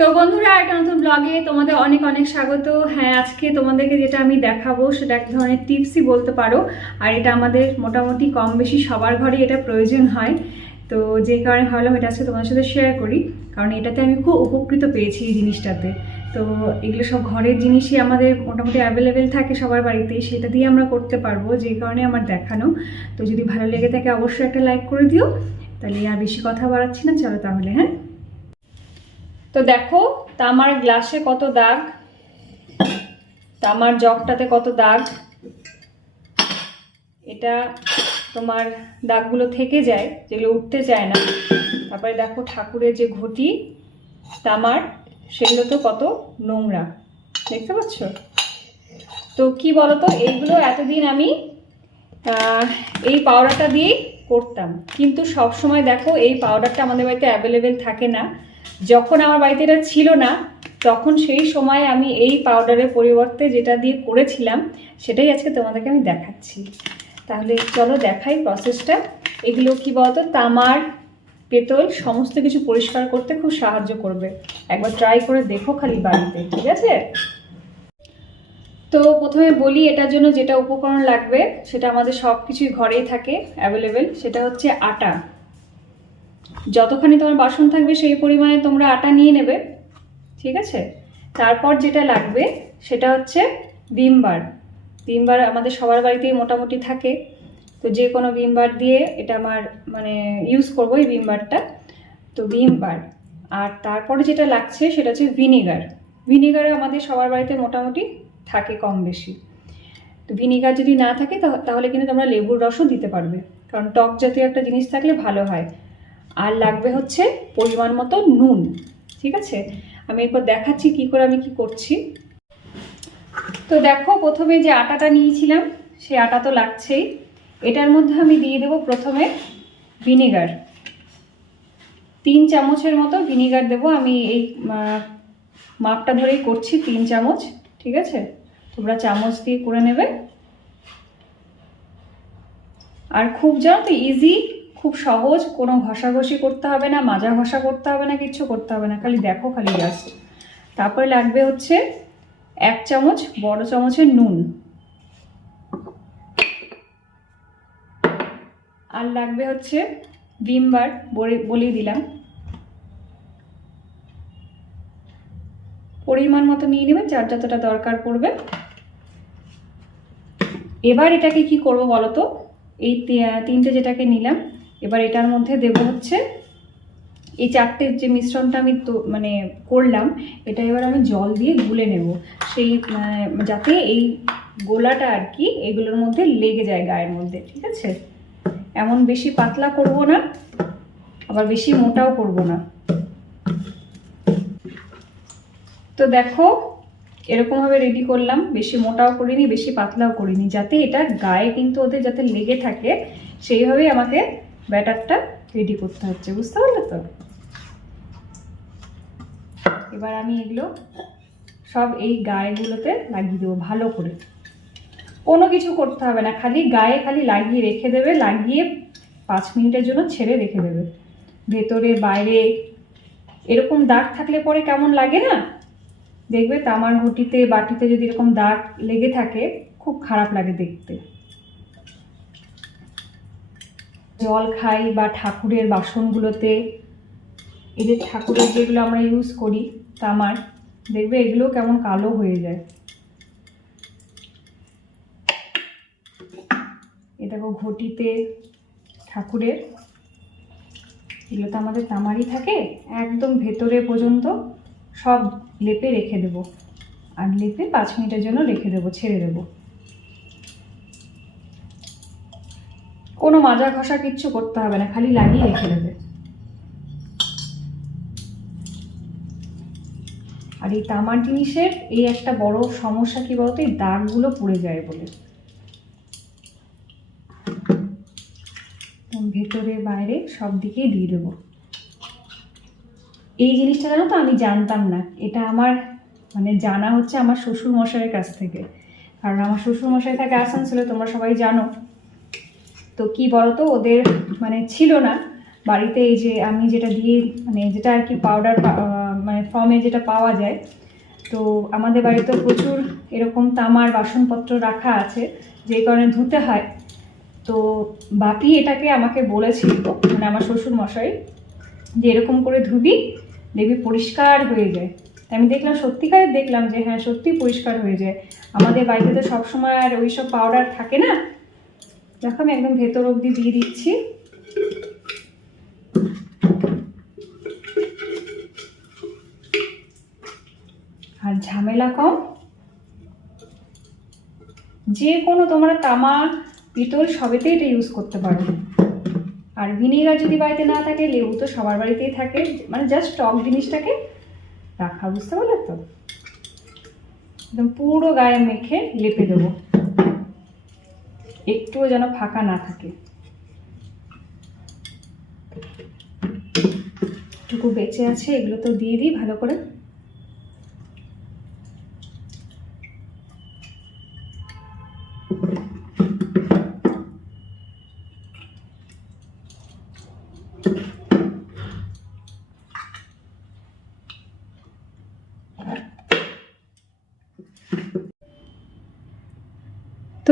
তো বন্ধুরা একটা নতুন ব্লগে তোমাদের অনেক অনেক স্বাগত। হ্যাঁ আজকে তোমাদেরকে যেটা আমি দেখাবো সেটা এক ধরনের টিপসই বলতে পারো। আর এটা আমাদের মোটামুটি কম বেশি সবার ঘরে এটা প্রয়োজন হয়। তো যে কারণে ভাবলাম এটা আজকে তোমার সাথে শেয়ার করি। কারণ এটাতে আমি খুব উপকৃত পেয়েছি এই জিনিসটাতে। তো এগুলো সব ঘরের জিনিসই আমাদের মোটামুটি অ্যাভেলেবেল থাকে সবার বাড়িতে, সেটা দিয়ে আমরা করতে পারব, যে কারণে আমার দেখানো। তো যদি ভালো লেগে থাকে অবশ্যই একটা লাইক করে দিও। তাহলে আর বেশি কথা বাড়াচ্ছি না, চলো তাহলে হ্যাঁ? তো দেখো, তামার গ্লাসে কত দাগ? তামার জগটাতে কত দাগ? এটা তোমার দাগগুলো থেকে যায়, যেগুলো উঠতে চায় না। তারপরে দেখো, ঠাকুরের যে ঘটি, তামার, সেগুলো তো কত? নোংরা। দেখতে পাচ্ছ? তো কি বলতো? এইগুলো এতদিন আমি এই পাওড়াটা দিয়েই করতাম। কিন্তু সব সময় দেখো এই পাউডারটা আমাদের বাড়িতে অ্যাভেলেবেল থাকে না। যখন আমার বাড়িতে এটা ছিল না, তখন সেই সময় আমি এই পাউডারের পরিবর্তে যেটা দিয়ে করেছিলাম, সেটাই আজকে তোমাদেরকে আমি দেখাচ্ছি। তাহলে চলো দেখাই প্রসেসটা এগুলো কি বলতো? তামার পেতল, সমস্ত কিছু পরিষ্কার করতে খুব সাহায্য করবে। একবার ট্রাই করে দেখো খালি বাড়িতে, ঠিক আছে? তো প্রথমে বলি, এটার জন্য যেটা উপকরণ লাগবে, সেটা আমাদের সব কিছুই ঘরেই থাকে অ্যাভেলেবেল সেটা হচ্ছে আটা। যতখানি তোমার বাসন থাকবে, সেই পরিমাণে তোমরা আটা নিয়ে নেবে, ঠিক আছে? তারপর যেটা লাগবে, সেটা হচ্ছে ভিমবার ভিমবার আমাদের সবার বাড়িতেই মোটামুটি থাকে। তো যে কোনো ভিমবার দিয়ে এটা আমার মানে ইউজ করব এই ভিমবারটা তো ভিমবার আর তারপরে যেটা লাগছে, সেটা হচ্ছে ভিনিগার। ভিনিগার আমাদের সবার বাড়িতে মোটামুটি থাকে কম বেশি। তো ভিনিগার যদি না থাকে, তাহ- তাহলে কিন্তু তোমরা লেবুর রসও দিতে পারবে। কারণ টক জাতীয় একটা জিনিস থাকলে ভালো হয়। আর লাগবে হচ্ছে পরিমাণ মতো নুন, ঠিক আছে? আমি এরপর দেখাচ্ছি কি করে আমি কি করছি। তো দেখো, প্রথমে যে আটাটা নিয়েছিলাম, সেই আটা তো লাগছেই। এটার মধ্যে আমি দিয়ে দেবো প্রথমে ভিনেগার। তিন চামচের মতো ভিনেগার দেবো। আমি এই মাপটা ধরেই করছি, তিন চামচ। ঠিক আছে? তোমরা চামচ দিয়ে করে নেবে। আর খুব জানো তো ইজি খুব সহজ, কোনো ঘষাঘষি করতে হবে না, মাজা ঘষা করতে হবে না, কিচ্ছু করতে হবে না, খালি দেখো খালি জাস্ট তারপরে লাগবে হচ্ছে এক চামচ বড় চামচের নুন। আর লাগবে হচ্ছে ভিমবার বলে- বলেই দিলাম। পরিমাণ মতো নিয়ে নেবেন যার যতটা দরকার পড়বে। এবার এটাকে কি করব বলো তো? এই তিনটে যেটাকে নিলাম এবার এটার মধ্যে দেব হচ্ছে এই চারটের যে মিশ্রণটা আমি তো মানে করলাম এটা এবার আমি জল দিয়ে গুলে নেব। সেই মানে, যাতে এই গোলাটা আর কি এগুলোর মধ্যে লেগে যায় গায়ের মধ্যে ঠিক আছে? এমন বেশি পাতলা করব না আবার বেশি মোটাও করব না। তো দেখো, এরকমভাবে রেডি করলাম। বেশি মোটাও করিনি, বেশি পাতলাও করিনি। যাতে এটা গায়ে কিন্তু ওদের যাতে লেগে থাকে, সেইভাবেই আমাকে ব্যাটারটা রেডি করতে হচ্ছে। বুঝতে পারলে তো? এবার আমি এগুলো সব এই গায়েগুলোতে লাগিয়ে দেবো ভালো করে। কোনো কিছু করতে হবে না। খালি গায়ে খালি লাগিয়ে রেখে দেবে, লাগিয়ে পাঁচ মিনিটের জন্য ছেড়ে রেখে দেবে। ভেতরে, বাইরে, এরকম দাগ থাকলে পরে কেমন লাগে না? দেখবে তামার ঘটিতে, বাটিতে যদি এরকম দাগ লেগে থাকে, খুব খারাপ লাগে দেখতে। জল খাই বা ঠাকুরের বাসনগুলোতে, এই যে ঠাকুরের যেগুলো আমরা ইউজ করি তামার দেখবে এগুলো কেমন কালো হয়ে যায়। দেখো ঘটিতে ঠাকুরের, এগুলো তো আমাদের তামারই থাকে, একদম ভেতরে পর্যন্ত সব লেপে রেখে দেব। আর লেপে পাঁচ মিনিটের জন্য রেখে দেবো, ছেড়ে দেবো। কোনো মাজা ঘষা কিচ্ছু করতে হবে না, খালি লাগিয়ে রেখে দেবে। আর এই তামার জিনিসের এই একটা বড় সমস্যা কি বলতো, এই দাগগুলো পড়ে যায় বলে। ভেতরে বাইরে সব দিকেই দিয়ে দেবো। এই জিনিসটা জানো তো আমি জানতাম না। এটা আমার মানে জানা হচ্ছে আমার শ্বশুর মশাইয়ের কাছ থেকে। কারণ আমার শ্বশুর মশাই থাকে আসানসোলে, তোমরা সবাই জানো। তো কি বলতো, ওদের মানে ছিল না। বাড়িতে এই যে আমি যেটা দিয়ে মানে যেটা আর কি পাউডার মানে ফর্মে যেটা পাওয়া যায়। তো আমাদের বাড়িতে প্রচুর এরকম তামার বাসনপত্র রাখা আছে, যে কারণে ধুতে হয়। তো বাপি এটাকে আমাকে বলেছিল মানে আমার শ্বশুর মশাই যে এরকম করে ধুবি দেখবি পরিষ্কার হয়ে যায়। আমি দেখলাম, সত্যিকারে দেখলাম যে হ্যাঁ সত্যি পরিষ্কার হয়ে যায়। আমাদের বাড়িতে তো সবসময় আর ওই সব পাউডার থাকে না? দেখো, আমি একদম ভেতর অবধি দিয়ে দিচ্ছি। আর ঝামেলা কম? যে কোনো তোমরা তামা, পিতল সবেতেই এটা ইউজ করতে পারো। আর ভিনেগার যদি বাড়িতে না থাকে, লেবু তো সবার বাড়িতেই থাকে মানে জাস্ট টক জিনিসটাকে রাখা, বুঝতে পারলে তো? একদম পুরো গায়ে মেখে লেপে দেবো। একটুও যেন ফাঁকা না থাকে। টুকু বেঁচে আছে, এগুলো তো দিয়ে দিই ভালো করে।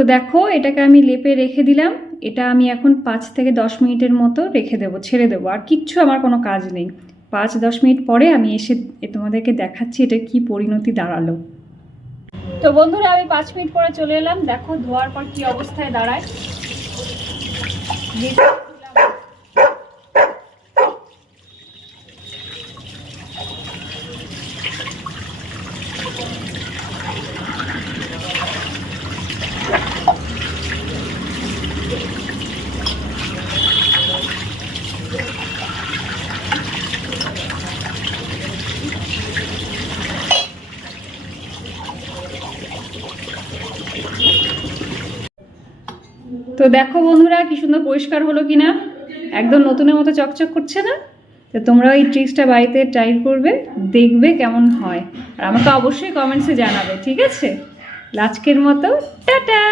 তো দেখো, এটাকে আমি লেপে রেখে দিলাম। এটা আমি এখন পাঁচ থেকে দশ মিনিটের মতো রেখে দেবো, ছেড়ে দেবো। আর কিচ্ছু আমার কোনো কাজ নেই। পাঁচ দশ মিনিট পরে আমি এসে তোমাদেরকে দেখাচ্ছি এটা কি পরিণতি দাঁড়াল। তো বন্ধুরা, আমি পাঁচ মিনিট পরে চলে এলাম। দেখো, ধোয়ার পর কি অবস্থায় দাঁড়ায়। তো দেখো বন্ধুরা, কি সুন্দর পরিষ্কার হলো কি না একদম নতুনের মতো চকচক করছে না? তো তোমরা এই ট্রিক্সটা বাড়িতে ট্রাই করবে, দেখবে কেমন হয়। আর আমাকে অবশ্যই কমেন্টসে জানাবে, ঠিক আছে? আজকের মতো, টাটা!